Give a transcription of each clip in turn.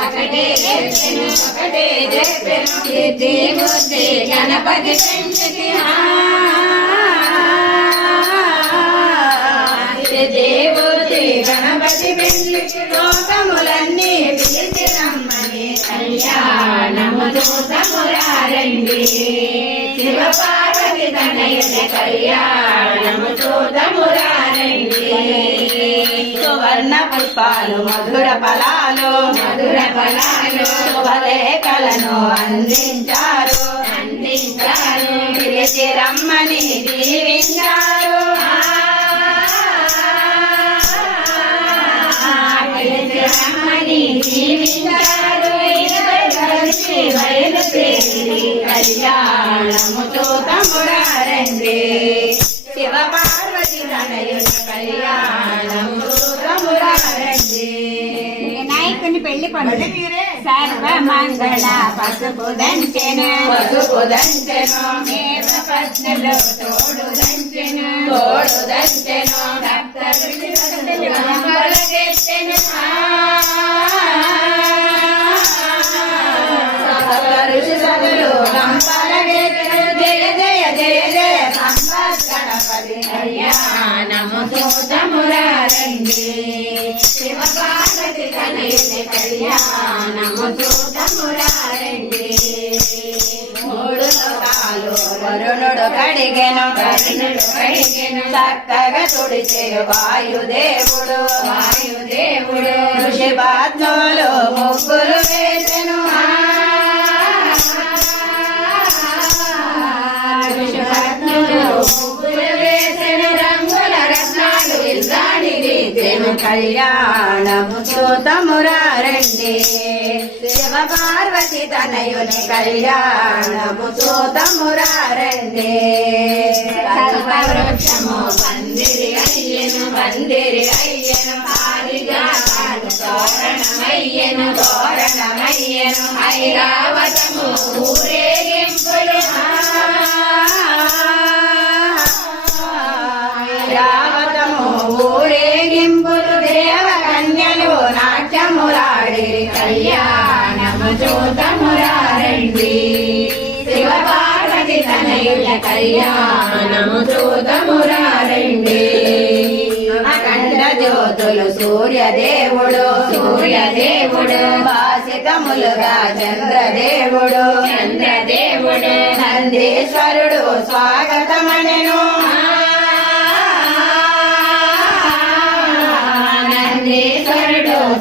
ఒకటే బుద్ధి గణపతి పెంచితి దేవుడి గణపతి పెంచితి లోకములన్నీ పిలిచి రమ్మని కళ్యాణము చూతమురారండి శివ పార్వతి తనయుల కళ్యాణము చూతమురారండి సువర్ణ పుష్పాలు మధుర ఫలాలు శుభలేఖలను అందించారు పిలిచి రమ్మని దీవించారు కళ్యాణము చూతమురారండి శివ పార్వతి తనయుల కళ్యాణము చూతమురారండి వినాయకుని పెళ్లి పండుగ సర్వమంగళ పసుపు దంచెను పత్నులు తోడు దంచెను జయ జయ జయ జయ సంపత్గణపతి కళ్యాణము చూతమురారండి శివ పార్వతి తనయుని కళ్యాణము చూతమురారండి మూడు లోకాలు వరుణుడు కడిగెను చక్కగా తుడిచే వాయుదేవుడు ఋషిపాత్మలు ముగ్గులు వేసెను కళ్యాణము చూతమురారండి శివ పార్వతి తనయుని కళ్యాణము చూతమురారండి సర్వవృక్షము పందిరి అయ్యెను తోరణమయ్యెను ఐరావతము ఊరేగింపులు ఊరేగింపులు దేవకన్యలు నాట్యములాడి కళ్యాణము చూతమురారండి శివ పార్వతి తనయుల కళ్యాణము చూతమురారండి అఖండ జ్యోతులు సూర్యదేవుడు భాసితములుగా చంద్రదేవుడు నందీశ్వరుడు స్వాగతమనెను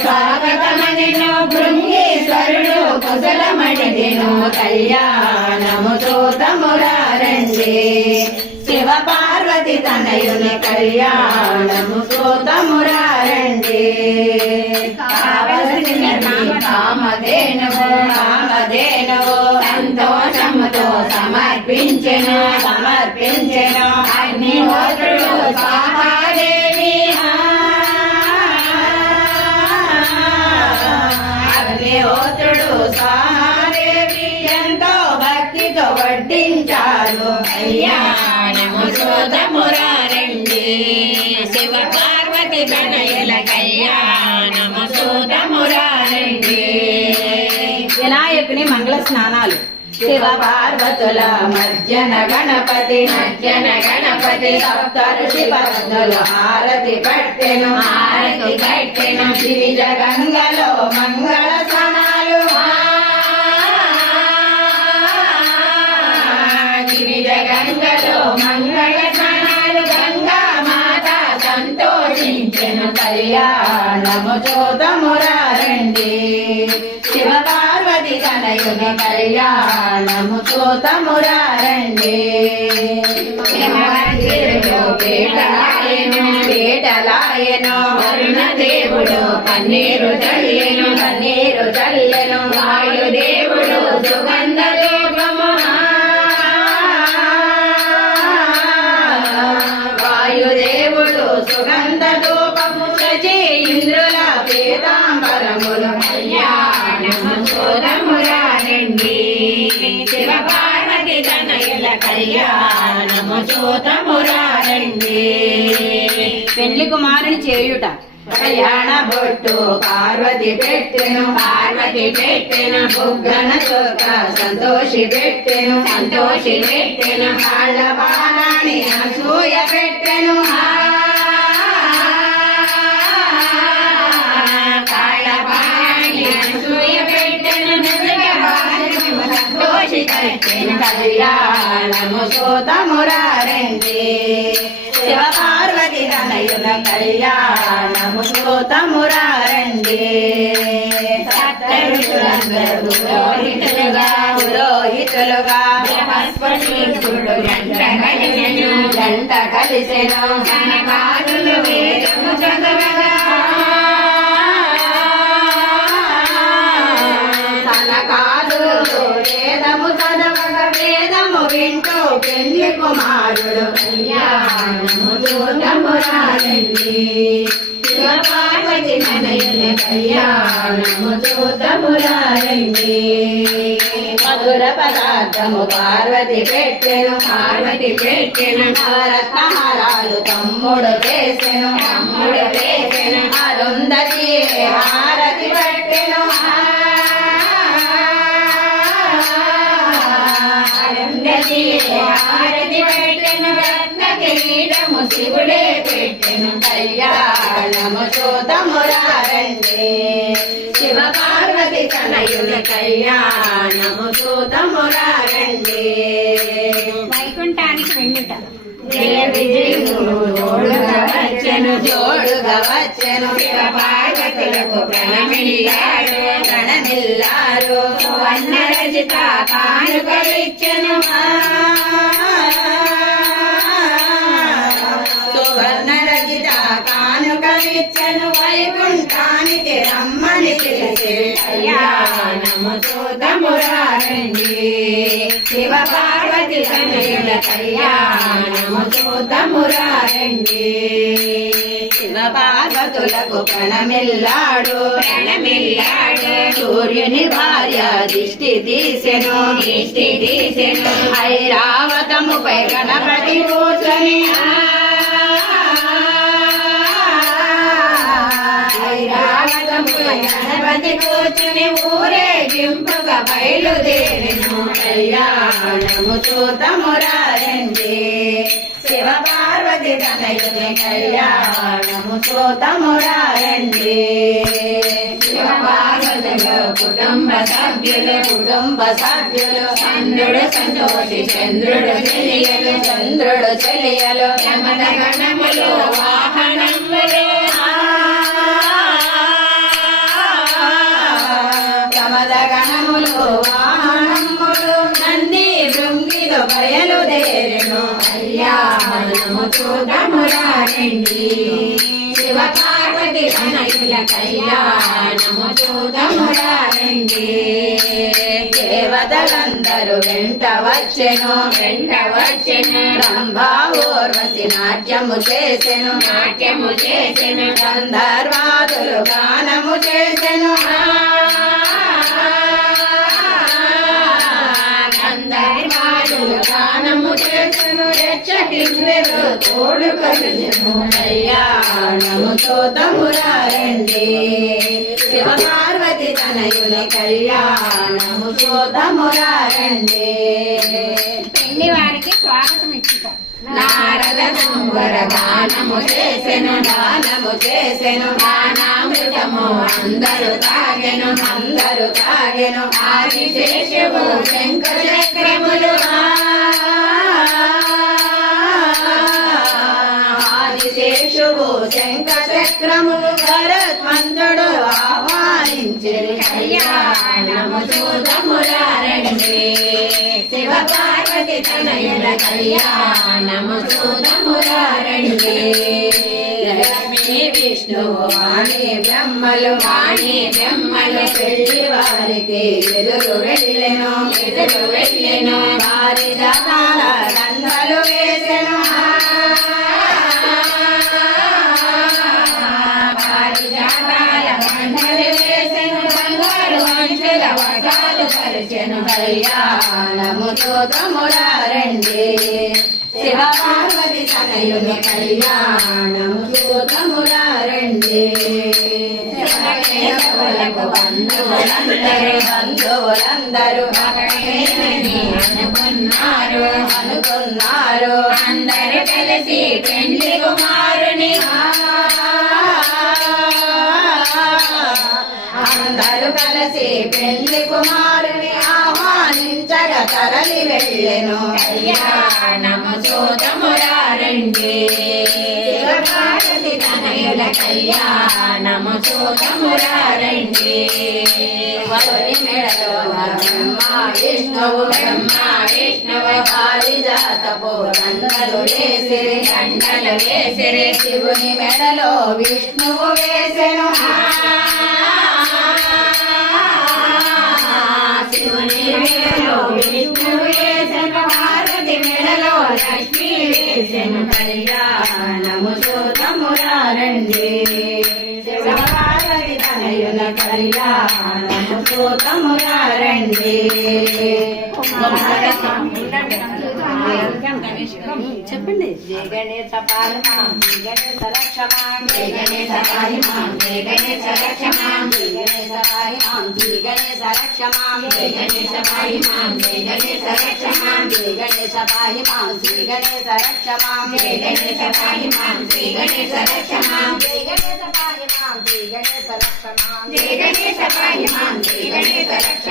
స్వాగతమనెను భృంగీశ్వరుడు కుశలమడిదెను కళ్యాణము చూతమురారండి శివ పార్వతి తనయుని కళ్యాణము చూతమురారండి కావలసిన కామధేనువు సంతోషముతో సమర్పించెను అగ్నిహోత్రుడు స్వాహాదేవి అగ్నిహోత్రుడు స్వాహాదేవి ఎంతో భక్తితో వడ్డించారు కళ్యాణము చూతమురారండి శివ పార్వతి తనయుల కళ్యాణము చూతమురారండి వినాయకుని మంగళ స్నానాలు శివ పార్వతుల మజ్జన గణపతి సప్తఋషి పత్నులు హారతి పట్టెను గిరిజ గంగలో మంగళ స్నానాలు గంగా మాత సంతోషించెను కళ్యాణము చూతమురారండి శివ పార్వతి తనయుని కళ్యాణము చూతమురారండి పేటలాయను వరుణదేవుడు కన్నీరు చల్లెను వాయుదేవుడు సుగంధ రూపము సుగంధ ధూపము సజీ ఇంద్రుల పీతాంబరములు కళ్యాణము చూతమురారండి శివ పార్వతి తనయుల కళ్యాణము చూతమురారండి పెళ్లి కుమారుని చేయుట కళ్యాణ బొట్టు పార్వతి పెట్టెను బుగ్గన చోక సంతోషి పెట్టెను కాళ్ళ బాణాన్ని అసూయ పెట్టెను కళ్యాణము చూతమురారండి శివ పార్వతి తనయుల కళ్యాణము చూతమురారండి పురోహితులుగా జంట కలిసెను వేదము చదవగా వేదము వింటూ పెళ్లి కుమారుడు కళ్యాణము చూతమురారండి శివ పార్వతి తనయుల కళ్యాణము చూతమురారండి మధుర పదార్థము పార్వతి పెట్టెను నవరత్నహారాలు తమ్ముడు చేసెను అరుంధతి హారతి పట్టెను హారతి పెట్టెను రత్న కిరీటము శివుడే పెట్టెను కళ్యాణము చూతమురారండి శివ పార్వతి తనయుల కళ్యాణము చూతమురారండి వైకుంఠానికి వెళ్ళుట జోడుగా వచ్చెను శివ పార్వతులకు ప్రణమిల్లారు వర్ణ రజిత కానుకలిచ్చెను సువర్ణ రజిత కానుకలిచ్చెను వైకుంఠానికి రమ్మని పిలిచి కళ్యాణము చూతమురారండి శివ పార్వతి తనయుల కళ్యాణము చూతమురారండి శివ పార్వతులకు ప్రణమిల్లాడు సూర్యుని భార్య దిష్టి తీసెను ఐరావతముపై గణపతి కూర్చొని గణపతి కూర్చుని ఊరేగింపుగా బయలుదేరెను కళ్యాణము చూతమురారండి శివ పార్వతి తనయుల కళ్యాణము చూతమురారండి శివ పార్వతుల కుటుంబ సభ్యులు చంద్రుడు సంతోషి చంద్రుడు చెలియలు యమన గణములు వాహనములు వాహనములు నంది భృంగిలో బయలుదేరెను కళ్యాణము చూతమురారండి శివ పార్వతి తనయుల కళ్యాణము చూతమురారండి దేవతలందరూ వెంట వచ్చెను రంభా ఊర్వశి నాట్యము చేసెను గంధర్వాదులు గానము చేసెను గానము చేసెను యక్షకిన్నెరు తోడు కలిసెను కళ్యాణము చూతమురారండి శివ పార్వతి తనయుల కళ్యాణము చూతమురారండి పెళ్లి వారికి స్వాగతం ఇచ్చుట నారద సంవర దానము చేసెను దానామృతము అందరూ తాగెను ఆదిశేషువు శంఖచక్రములు శంఖచక్రములు భరత్మంతుడు ఆహ్వానించి కళ్యాణము చూతమురారండి శివ పార్వతి తనయుల కళ్యాణము చూతమురారండి లక్ష్మీ విష్ణువు వాణి బ్రహ్మలు పెళ్లి వారికి ఎదురు వెళ్ళెను వారి దానాల దండలు వేసెను కళ్యాణము చూతమురారండి శివ శివ పార్వతి తనయుని కళ్యాణము చూద్దామురా రండి. శివకేశవులకు బంధువులందరూ ఒకటేనని అనుకున్నారు అందరూ కలిసి పెండ్లి కుమారుని అందరూ కలిసి పెళ్లి కుమారుని ఆహ్వానించగా తరలి వెళ్ళెను. కళ్యాణము చూదమురా రండి. శివపార్వతి తనయుల కళ్యాణము చూదమురా రండి. వరుని మెడలో బ్రహ్మ విష్ణువు పారిజాతపు దండలు వేసిరి. శివుని మెడలో విష్ణువు వేసెను. శివుని మెడలో విష్ణువు వేసెను. పార్వతి మెడలో లక్ష్మీ వేసెను. కళ్యాణము చూద్దామురా రండి. శివపార్వతి తనయుల కళ్యాణము చూద్దామురా రండి. చెప్పండి. జయ గణేశ పాహిమాం, జయ గణేశ రక్షమాం, జయ గణేశ పాహిమాం, జయ గణేశ రక్షమాం, జయ గణేశ పాహిమాం, జయ గణేశ రక్షమాం, జయ గణేశ పాహిమాం, జయ గణేశ రక్షమాం, జయ గణేశ పాహిమాం, జయ గణేశ రక్షమాం, జయ గణేశ పాహిమాం, జయ గణేశ రక్షమాం, జయ గణేశ పాహిమాం, జయ గణేశ రక్షమాం, జయ గణేశ పాహిమాం, జయ గణేశ రక్షమాం.